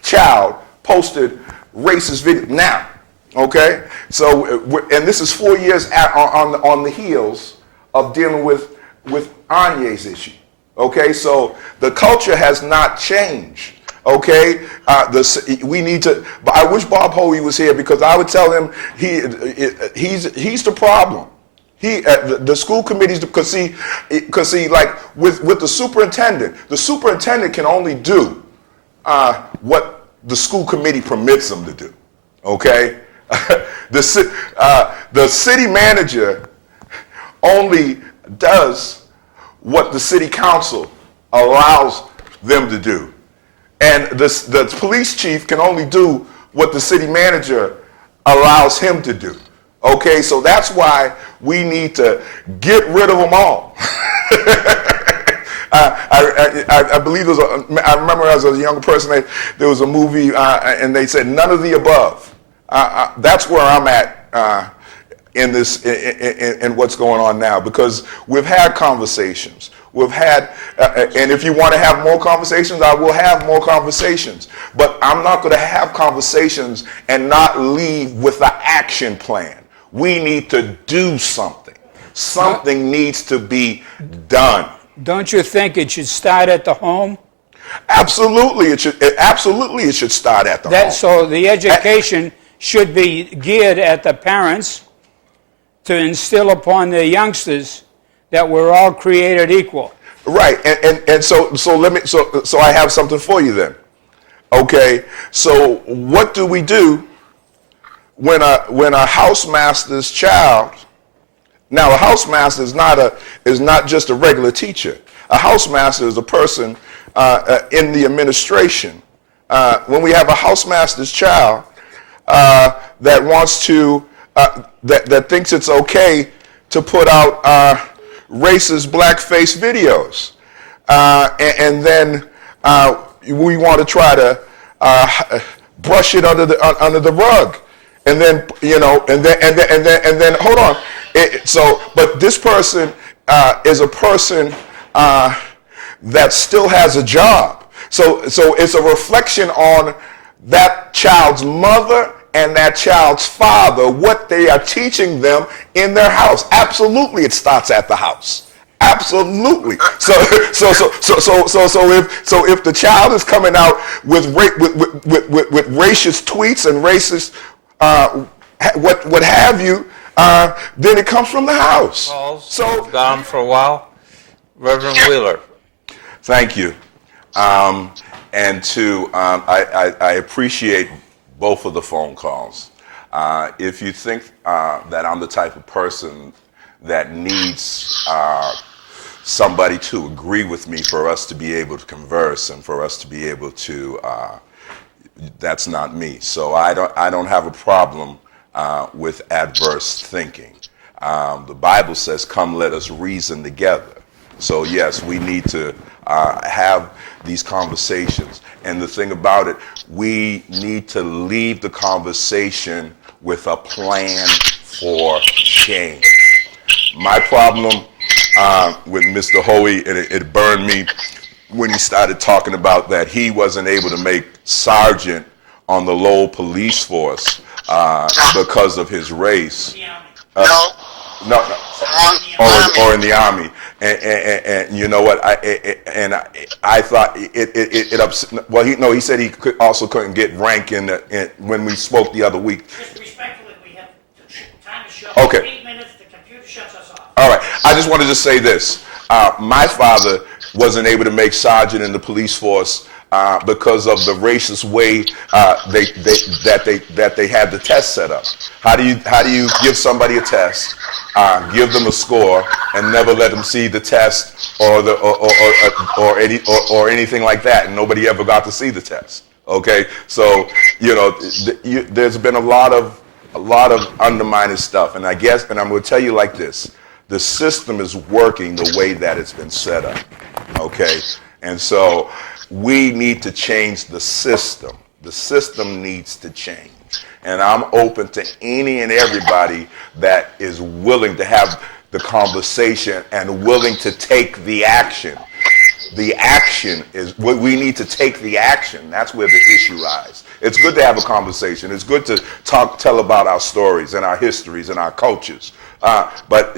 child posted racist video. Now, okay, so and this is 4 years on the heels of dealing with Anye's issue. Okay, so the culture has not changed. Okay, we need to. But I wish Bob Hoey was here, because I would tell him he's the problem. The school committees, because see, like with the superintendent can only do what the school committee permits them to do. Okay, the city manager only does what the city council allows them to do. And the police chief can only do what the city manager allows him to do. Okay, so that's why we need to get rid of them all. I believe I remember as a younger person, there was a movie and they said none of the above. That's where I'm at in this, in what's going on now, because we've had conversations. We've had, and if you want to have more conversations, I will have more conversations. But I'm not going to have conversations and not leave with an action plan. We need to do something. Something needs to be done. Don't you think it should start at the home? Absolutely, it should start at the home. So the education should be geared at the parents to instill upon their youngsters that we're all created equal. Right, and so I have something for you then. Okay, so what do we do when a housemaster's child? Now, a housemaster is not just a regular teacher. A housemaster is a person in the administration. When we have a housemaster's child that wants to that thinks it's okay to put out racist blackface videos, and then we want to try to brush it under the rug, and then and then hold on. But this person is a person that still has a job. So it's a reflection on that child's mother and that child's father what they are teaching them in their house. Absolutely, it starts at the house. Absolutely. So if the child is coming out with racist tweets and racist what have you, then it comes from the house. So gone for a while, Reverend Wheeler. Thank you. And I appreciate both of the phone calls. If you think that I'm the type of person that needs somebody to agree with me for us to be able to converse and for us to be able to, that's not me. So I don't have a problem with adverse thinking. The Bible says, "Come, let us reason together." So yes, we need to have these conversations. And the thing about it, we need to leave the conversation with a plan for change. My problem with Mr. Hoey, it burned me when he started talking about that he wasn't able to make sergeant on the Lowell police force because of his race. No, or in the army, and you know what? I thought it upset. Well, he said he couldn't get rank when we spoke the other week. Just respectfully, we have time to show. Okay. 8 minutes. The computer shuts us off. All right. I just wanted to say this. My father wasn't able to make sergeant in the police force because of the racist way that they had the test set up. How do you give somebody a test, give them a score, and never let them see the test or anything like that, and nobody ever got to see the test? Okay, so there's been a lot of undermining stuff, and I'm going to tell you like this: the system is working the way that it's been set up. Okay, and so we need to change the system. The system needs to change. And I'm open to any and everybody that is willing to have the conversation and willing to take the action. The action is what we need to take the action. That's where the issue lies. It's good to have a conversation. It's good to tell about our stories and our histories and our cultures. But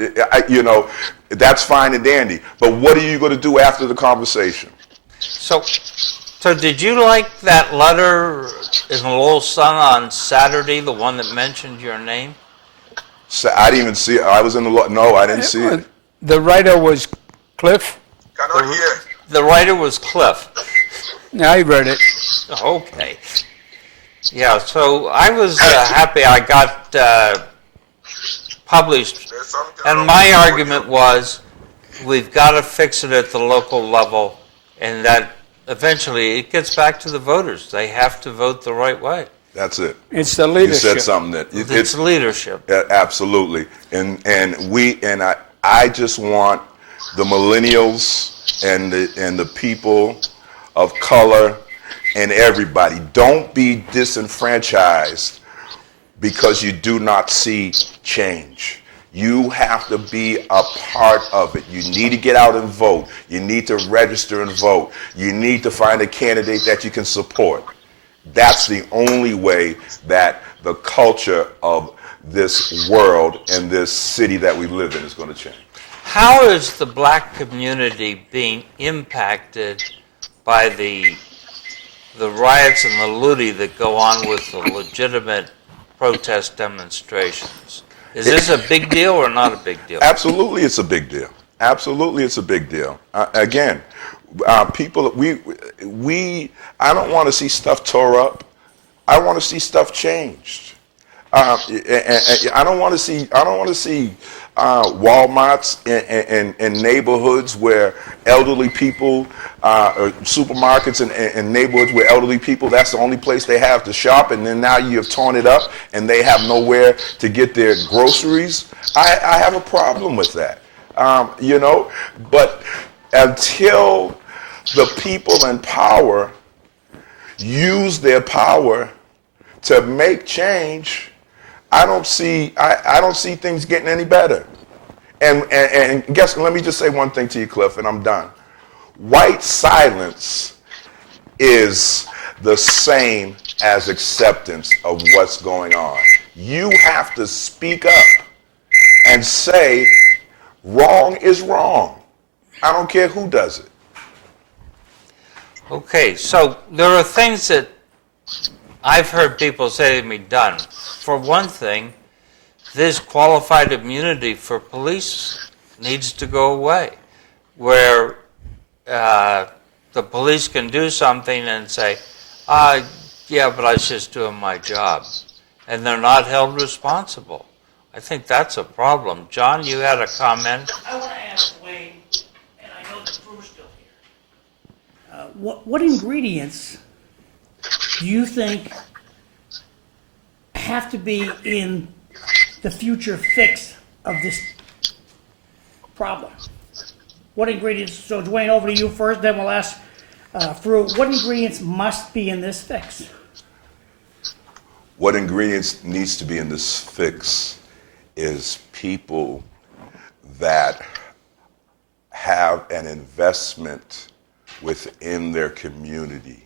that's fine and dandy. But what are you going to do after the conversation? So did you like that letter in the Lowell Sun on Saturday, the one that mentioned your name? I didn't even see it. I was in the no, I didn't see it. The writer was Cliff? Cannot hear. The writer was Cliff. Yeah, I read it. Okay. Yeah, so I was happy I got published. And my argument was we've got to fix it at the local level, and that eventually it gets back to the voters. They have to vote the right way. That's it. It's the leadership. You said something that It's leadership. Absolutely. And I just want the millennials and the people of color and everybody, don't be disenfranchised because you do not see change. You have to be a part of it. You need to get out and vote. You need to register and vote. You need to find a candidate that you can support. That's the only way that the culture of this world and this city that we live in is going to change. How is the black community being impacted by the riots and the looting that go on with the legitimate protest demonstrations? Is this a big deal or not a big deal? Absolutely, it's a big deal. Absolutely, it's a big deal. Again, people, I don't want to see stuff tore up. I want to see stuff changed. I don't want to see Walmarts in neighborhoods where elderly people, or supermarkets in neighborhoods where elderly people, that's the only place they have to shop, and then now you have torn it up and they have nowhere to get their groceries. I have a problem with that, but until the people in power use their power to make change, I don't see things getting any better. And let me just say one thing to you, Cliff, and I'm done. White silence is the same as acceptance of what's going on. You have to speak up and say, wrong is wrong. I don't care who does it. Okay, so there are things that I've heard people say to me done. For one thing, this qualified immunity for police needs to go away, where the police can do something and say, yeah, but I was just doing my job. And they're not held responsible. I think that's a problem. John, you had a comment? I want to ask Wayne, and I know that Drew's still here. What ingredients do you think have to be in the future fix of this problem? What ingredients? So, Dwayne, over to you first. Then we'll ask Drew. What ingredients must be in this fix? What ingredients needs to be in this fix is people that have an investment within their community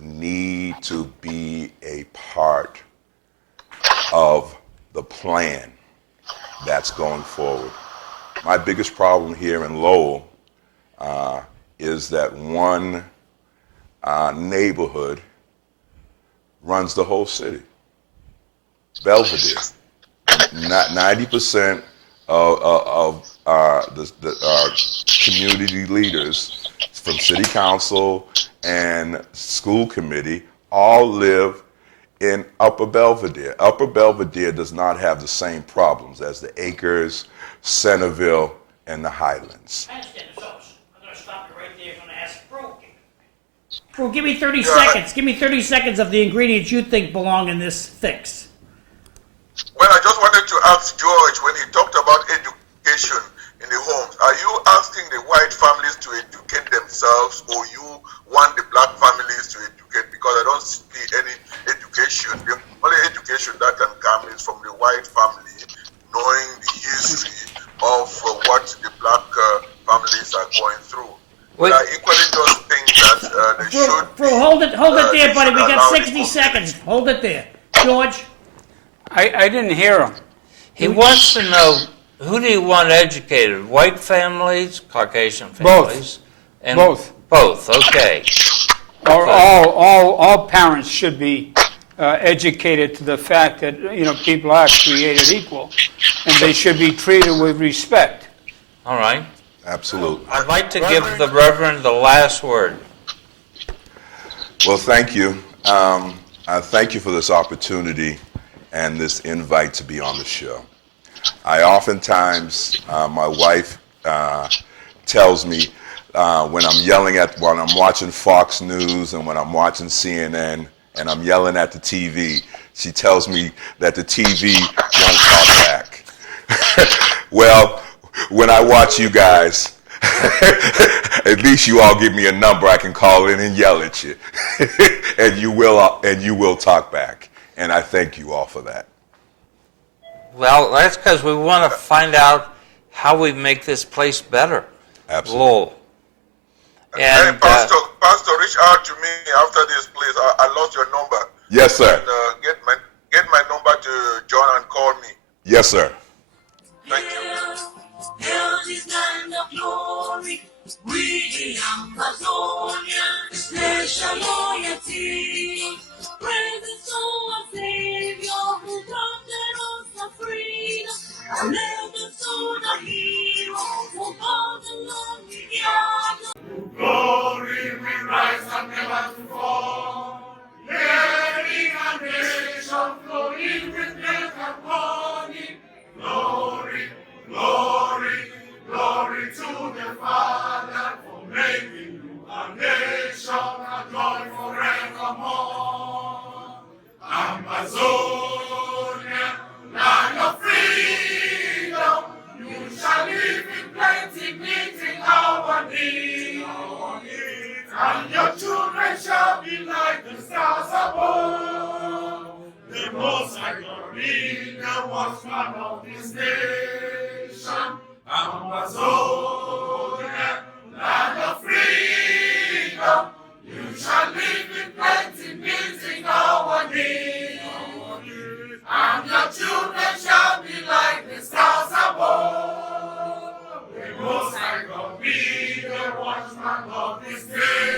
need to be a part of the plan that's going forward. My biggest problem here in Lowell is that one neighborhood runs the whole city. Belvedere. 90% of the community leaders from city council and school committee all live in Upper Belvedere. Upper Belvedere does not have the same problems as the Acres, Centerville, and the Highlands. I understand the source. I'm going to stop you right there. I'm going to ask Drew. Drew, give me 30 seconds. Give me 30 seconds of the ingredients you think belong in this fix. Well, I just wanted to ask George, when he talked about education in the homes, are you asking the white families to educate themselves, or you want the black families to educate? Because I don't see any education. The only education that can come is from the white family, knowing the history of what the black families are going through. Wait. I equally just think that they should. Drew, hold it there, buddy. We got 60 seconds. Hold it there. George? I didn't hear him. He wants to know, who do you want educated? White families, Caucasian Both. families? And Both. Both, okay. Or Okay. all parents should be educated to the fact that, people are created equal, and they should be treated with respect. All right. Absolutely. I'd like to give the Reverend the last word. Well, thank you. I thank you for this opportunity and this invite to be on the show. I oftentimes, my wife tells me when I'm watching Fox News and when I'm watching CNN and I'm yelling at the TV, she tells me that the TV won't talk back. Well, when I watch you guys, at least you all give me a number I can call in and yell at you, and you will talk back. And I thank you all for that. Well, that's because we want to find out how we make this place better. Absolutely. Lowell. Hey, And Pastor, reach out to me after this, please. I lost your number. Yes, sir. And, get my number to John and call me. Yes, sir. Thank you. Hail this land of glory, we the Ambazonia, special loyalty. Praise the soul of Savior who granted us the freedom. And let the soul of heroes who fought along the yard. Glory we rise and never to fall. Hearing and nation flowing with milk and honey. Glory, glory, glory to the Father for making you a nation a joy forevermore. Amazonia, land of freedom, you shall live in plenty, meeting our needs. And your children shall be like the stars above. The Most High God be the watchman of this nation. Amazonia, land of freedom, you shall live in plenty, meeting be the watchman of this day.